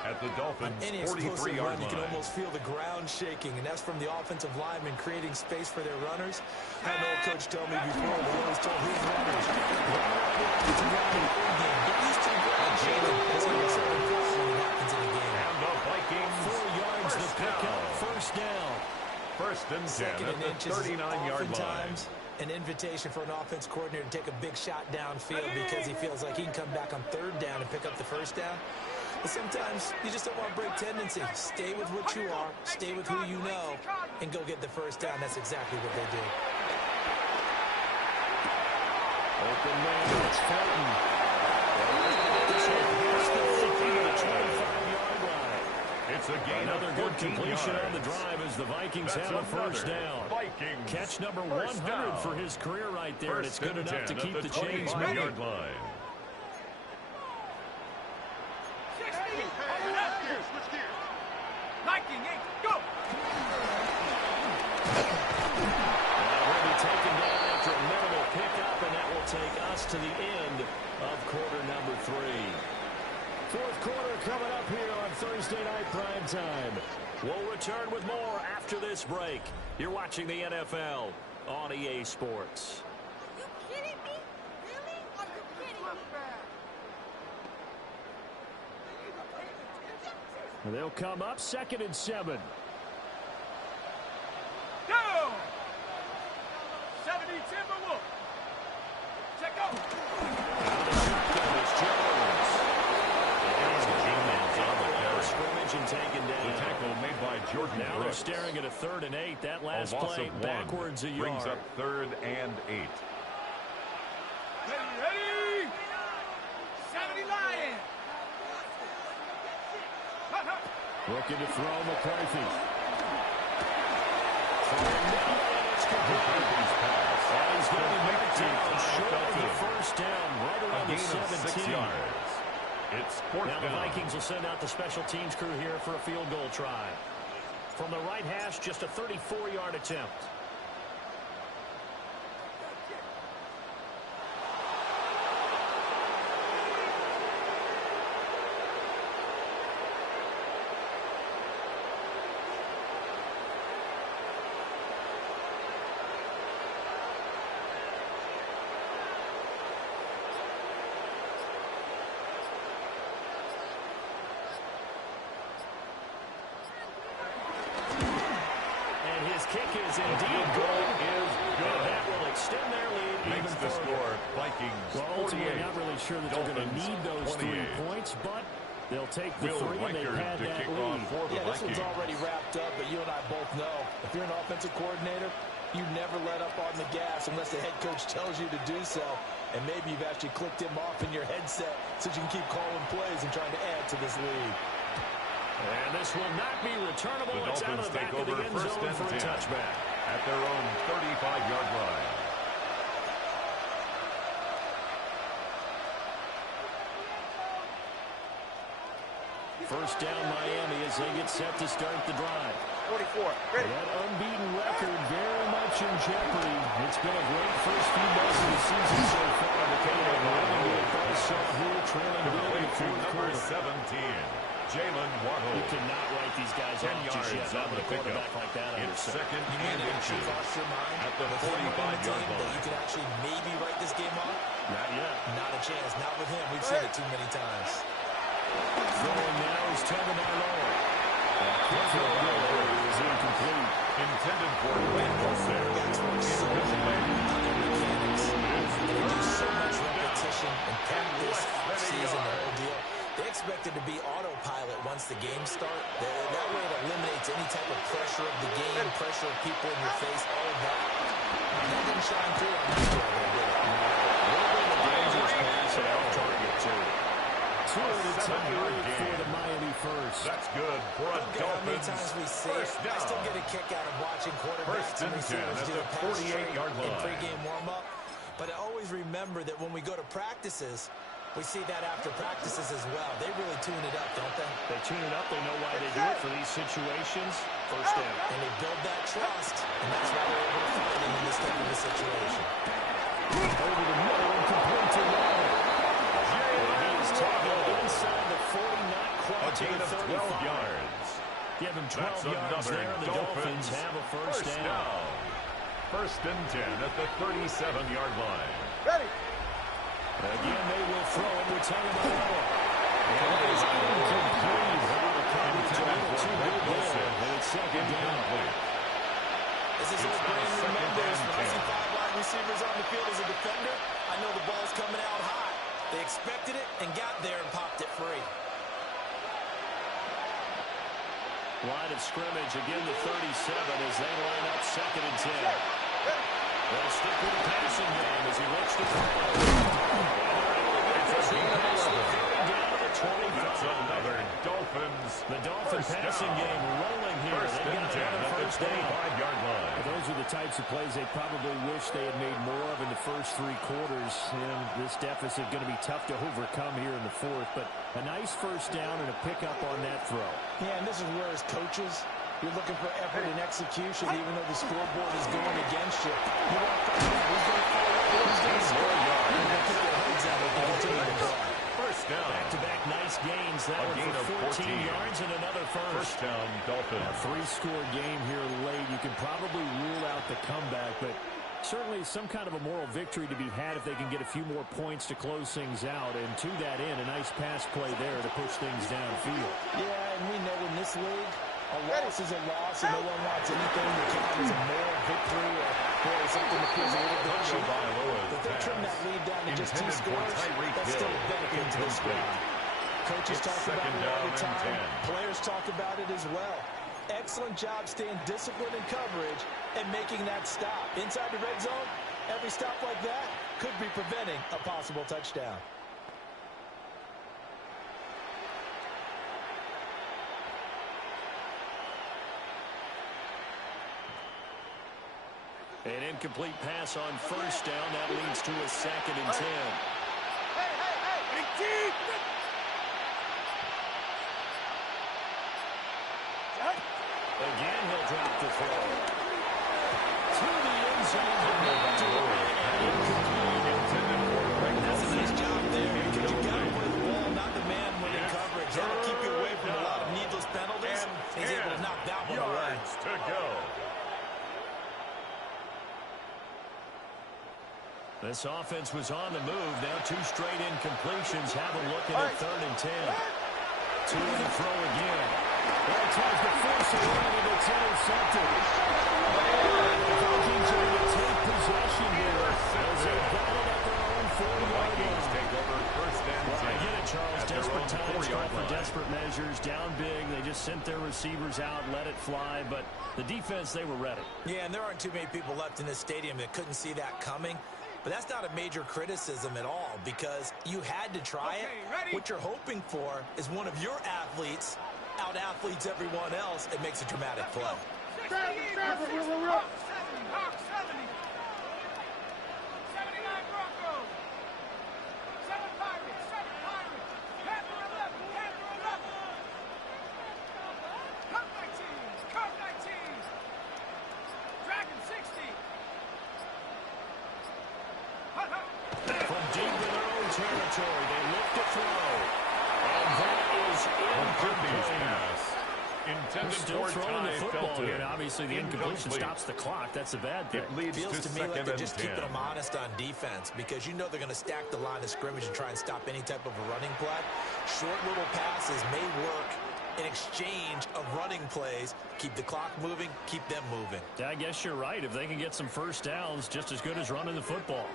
At the Dolphins' Any explosive 43-yard run, you can line. almost feel the ground shaking, and that's from the offensive linemen creating space for their runners. I know a coach told me before, they always told his runners, run to ground in in-game. Get used to the ground shaking. That's going to be so important when it happens in a game. And the Vikings 4 yards the first pickup, down. first down. First and 10 Second at and the inches is 39-yard line. oftentimes an invitation for an offense coordinator to take a big shot downfield because he feels like he can come back on third down and pick up the first down. But sometimes you just don't want to break tendency. Stay with what you are, stay with who you know, and go get the first down. That's exactly what they did. Open man, it's Felton. This one past the 50 to the 25-yard line. It's a gain Another of good 14 completion yards. on the drive as the Vikings That's have a first another down. Vikings Catch number first 100 down. for his career right there, and it's First good and enough 10 to keep at the chains 25-yard moving. line. Viking 8, go! Will be taken down after a minimal pickup, and that will take us to the end of quarter number 3. Fourth quarter coming up here on Thursday Night Prime Time. We'll return with more after this break. You're watching the NFL on EA Sports. Are you kidding me? Really? Are you kidding me? They'll come up 2nd and 7. Go! 70 Timberwolf. Check out. Scrimmage and taken The down. tackle made by Jordan Now they're Brooks. staring at a 3rd and 8. That last A loss play of 1 backwards a brings yard. up 3rd and 8. Ready? 70 Lions. Looking to throw McCarthy. McCarthy's pass. And he's going to be marked down Todd short of the Felton. first down, right A around the gain of 6 17. yards. It's 4th Now the down. Vikings will send out the special teams crew here for a field goal try. From the right hash, just a 34-yard attempt. And his kick is indeed good. Is And good. that will extend their lead Makes even the further. score Vikings Well, ultimately, 48. not really sure that they're going to Dolphins need those 28. 3 points, but they'll take the Will 3, and they've Reichard had to that kick lead. off for the Yeah, this Vikings. one's already wrapped up, but you and I both know if you're an offensive coordinator, you never let up on the gas unless the head coach tells you to do so. And maybe you've actually clicked him off in your headset so you can keep calling plays and trying to add to this lead. And this will not be returnable. The It's out of Dolphins the back take of the over end first zone and for a 10 touchback. at their own 35-yard line. First down Miami as they get set to start the drive. 44. Ready? That unbeaten record very much in jeopardy. It's been a great first few months of the season so far, but they are running with a buzzsaw here, trailing good in the fourth Number quarter. 17. Jalen Waddle. You cannot write these guys 10 off just yet. yards Not on with the a quarterback pickup. like that. It's second You and mean it actually inches. crossed your mind At the with him running 45-yard the team that line. you could actually maybe write this game off? Not yet. Not a chance. Not with him. We've seen it too many times. Throwing now is Tagovailoa. Is incomplete. Intended for Randall Quarterbacks work so hard on their mechanics. They do so much repetition and practice, off-season, the whole deal. They expect it to be autopilot once the games start. That way it eliminates any type of pressure of the game, pressure of people in your face, all of that. That didn't shine through on that drive, did it? A little bit of a dangerous pass and off target, too. 2-10 for the Miami first. That's good for a Look at how many Dolphins times we see it. first I still down. get a kick out of watching quarterbacks First and and 10 receivers at do the the pass 48-yard in line. pregame warm-up. But I always remember that when we go to practices, we see that after practices as well. They really tune it up, don't they? They tune it up. They know why they do it for these situations. First down. And they build that trust, and that's why they're able to find them in this type of a situation. Over the middle and complete to Waddle. He is tackled inside the 40, not A quite to gain the of 12 35. yards. Give him 12 That's yards another there, and the Dolphins have a first down. First and 10 at the 37-yard line. Again, they will throw it with Tagovailoa. It is incomplete. The coverage a little too good there, and it's second down. This is what Brandon remembers. When I see 5 wide receivers on the field as a defender, I know the ball's coming out high. They expected it and got there and popped it free. Line of scrimmage, again the 37 as they line up second and 10. They'll stick with the passing game as he looks to throw. That's another Dolphins. The Dolphin first passing down. game rolling here. First They've and got 10 another at the first down. 25-yard line. Those are the types of plays they probably wish they had made more of in the first 3 quarters. And this deficit going to be tough to overcome here in the fourth. But a nice first down and a pickup on that throw. Yeah, and this is where as coaches, you're looking for effort and execution, even though the scoreboard is going against you. You want to find out who's going to follow up, who's going to score. You're going to keep your heads out and continue to play. First down. Back-to-back nice gains. That A one gain for of 14 yards and another first. First down, Dolphins. A 3-score game here late. You can probably rule out the comeback, but certainly some kind of a moral victory to be had if they can get a few more points to close things out. And to that end, a nice pass play there to push things downfield. Yeah, and we know in this league, a loss is a loss, and no one wants anything to count as a moral victory or something that feels a little bit cheap. But they trim that lead down to just 2 intended for scores. Tyreek That's still a benefit to this Incomplete. squad. Coaches It's talk about second it all down the and time. 10. Players talk about it as well. Excellent job staying disciplined in coverage and making that stop. Inside the red zone, every stop like that could be preventing a possible touchdown. An incomplete pass on first down. That leads to a second and 10. Again, he'll drop the throw. To the end zone, but not to the right. That's a nice job there. You got to play the ball, not the man when in coverage. That'll keep you away from a lot of needless penalties. He's able to knock that one away. Yards to go. This offense was on the move. Now 2 straight incompletions. Have a look at it, 3rd and 10. 2 in the throw again. Well, tries to force it in, and it's intercepted. The Vikings are going to take possession here as they got it at their own 40-yard Vikings line. take over first and 10. I get it, Charles. At their Desperate own times 40-yard call for line. desperate measures. Down big. They just sent their receivers out, let it fly. But the defense, they were ready. Yeah, and there aren't too many people left in this stadium that couldn't see that coming. But that's not a major criticism at all because you had to try it. What you're hoping for is one of your athletes out-athletes everyone else. It makes a dramatic play. 60, Hawk 70, Hawk 70. 79 Broncos. 7 Pirates, 7 Pirates. Panther 11, Panther 11. Cub 19, Cub 19. Dragon 60. From deep in their own territory, they look to throw. And that is incomplete. Intended Still for throwing the Ty football Felton. here. And obviously, the incompletion Incomplete. stops the clock. That's a bad thing. It leads Feels to to me like second they're and just 10. keeping them honest on defense because you know they're going to stack the line of scrimmage and try and stop any type of a running play. Short little passes may work in exchange of running plays. Keep the clock moving, keep them moving. I guess you're right. If they can get some first downs, just as good as running the football.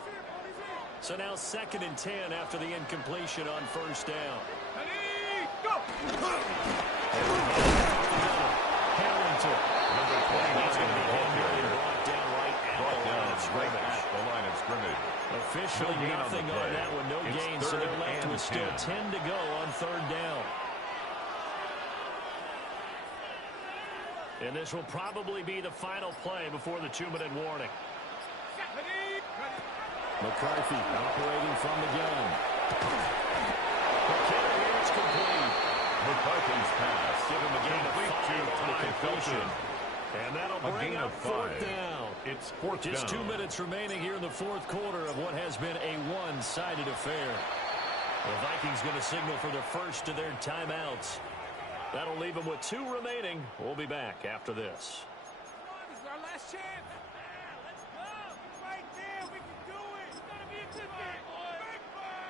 So now 2nd and 10 after the incompletion on first down. Ready, go! Harrington. Number 29 He's going to be ball handled and carrier. brought down right at Brought the line down of right scrimmage. at the line of scrimmage. Officially No gain on the nothing on play. that one. No It's gain, so 3rd they're left and with still 10. 10 to go on 3rd down. And this will probably be the final play before the 2-minute warning. Ready, ready. McCarthy operating from the gun. McKinnon, it's complete. McCarthy's pass. Give him a gain of Complete 5 to on the Ty completion. Felton. And that'll A bring gain up of 4th 5. down. It's 4th Just down. 2 minutes remaining here in the 4th quarter of what has been a one-sided affair. The Vikings going to signal for the first of their timeouts. That'll leave them with 2 remaining. We'll be back after this. This is our last chance. Let's go. Right there. We can do it. It's going to be a good game. Big play.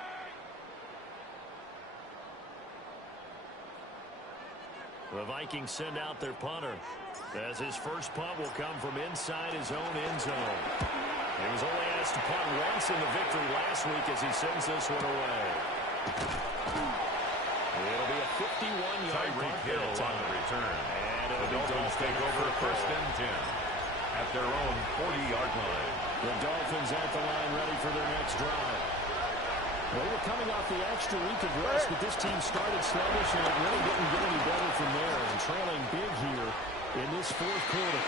The Vikings send out their punter, as his first punt will come from inside his own end zone. He was only asked to punt once in the victory last week as he sends this one away. It'll be a 51-yard Tyreek punt Hill that on time. the return. And The it'll be Dolphins take Dolphins over football. 1st and 10 at their own 40-yard line. The Dolphins at the line ready for their next drive. Well, we're coming off the extra week of rest, but this team started sluggish and it really didn't get any better from there. And trailing big here in this 4th quarter.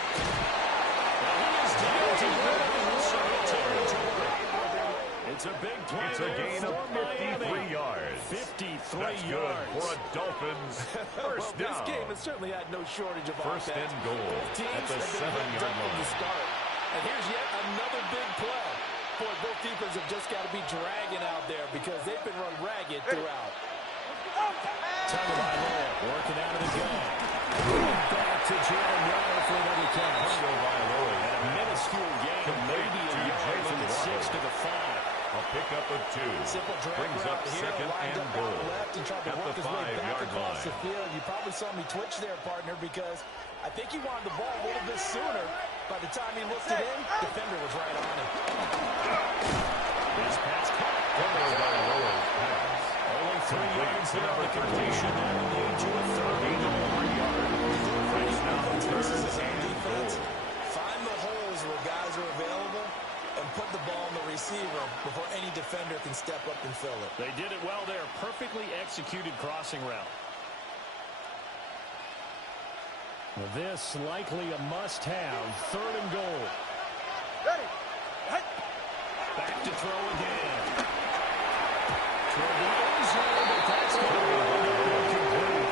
Now he is down to Minnesota territory. It's a big play. It's a gain of 53 yards. 53 That's good yards. for a Dolphins first This down. game has certainly had no shortage of First offense. and goal Teams at the have been 7-yard hooked up from the line. start. And here's yet another big play. Boy, both defenses have just got to be dragging out there because they've been run ragged throughout. Tagovailoa working out of the gun. Back to Jalen Waddle for another catch. Tagovailoa And a minuscule gain, maybe a to yard from the Jalen 6 to the 5. A pickup of 2. Simple drag Brings up route here, 2nd lined and up goal out left and tried to at work the his way back 5-yard across the line. field. You probably saw me twitch there, partner, because I think he wanted the ball a little bit sooner. By the time he looked it in, defender was right on him. This pass caught. Tagovailoa's pass. Only 3 yards to there on number the completion. That will lead to a third Gain of 3 yards. First down, This is 3rd his own and defense. goal. Find the holes where guys are available and put the ball on the receiver before any defender can step up and fill it. They did it well there. Perfectly executed crossing route. This likely a must-have. 3rd and goal. Ready. Back to throw again. Toward the end zone, but that's going to be incomplete.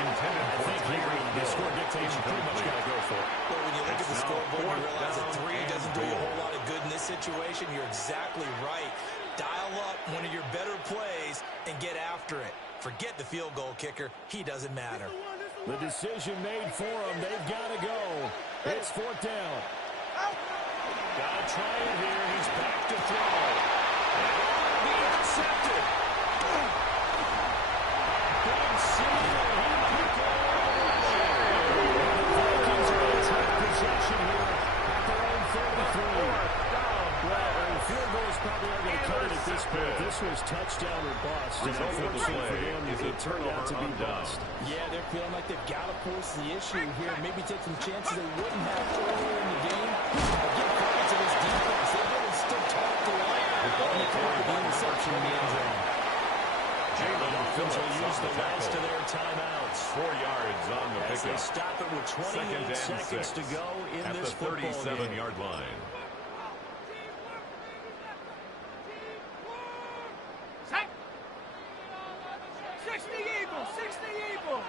Intended I for think here Tyreek the Hill. score dictates you pretty much got to go for it. But when you look at the It's now scoreboard, you 4th realize that down 3 and doesn't do you a goal. whole lot of good in this situation. You're exactly right. Dial up one of your better plays and get after it. Forget the field goal kicker. He doesn't matter. The decision made for him. They've got to go. It's 4th down. Got to try it here. He's back to throw. And it'll be intercepted. Big seal. He might go all the way. The Vikings are going to take possession here at their own 33. Well, field goals probably aren't going to cut it at this point. This was touchdown or bust. And Result of the unfortunately for play them, is a it turned out to be turnover on bust. Yeah, they're feeling like they've got to force the issue here. Maybe take some chances they wouldn't have earlier in the game. Give credit to this defense. They really stood tall to the line. And they come up with the interception in the end zone. Jalen Dolphins will Phillips use on the the last of tackle. their timeouts 4 yards on the as they pickup. stop it with 28 seconds to go in at this the football game. 37-yard line. Set. 60 Eagles. 60 Eagles.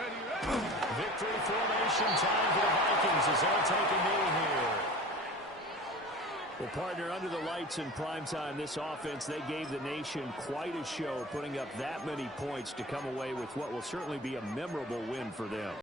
Ready, ready. Victory formation time for the Vikings as they'll take a knee here. Well, partner, under the lights in primetime, this offense, they gave the nation quite a show, putting up that many points to come away with what will certainly be a memorable win for them.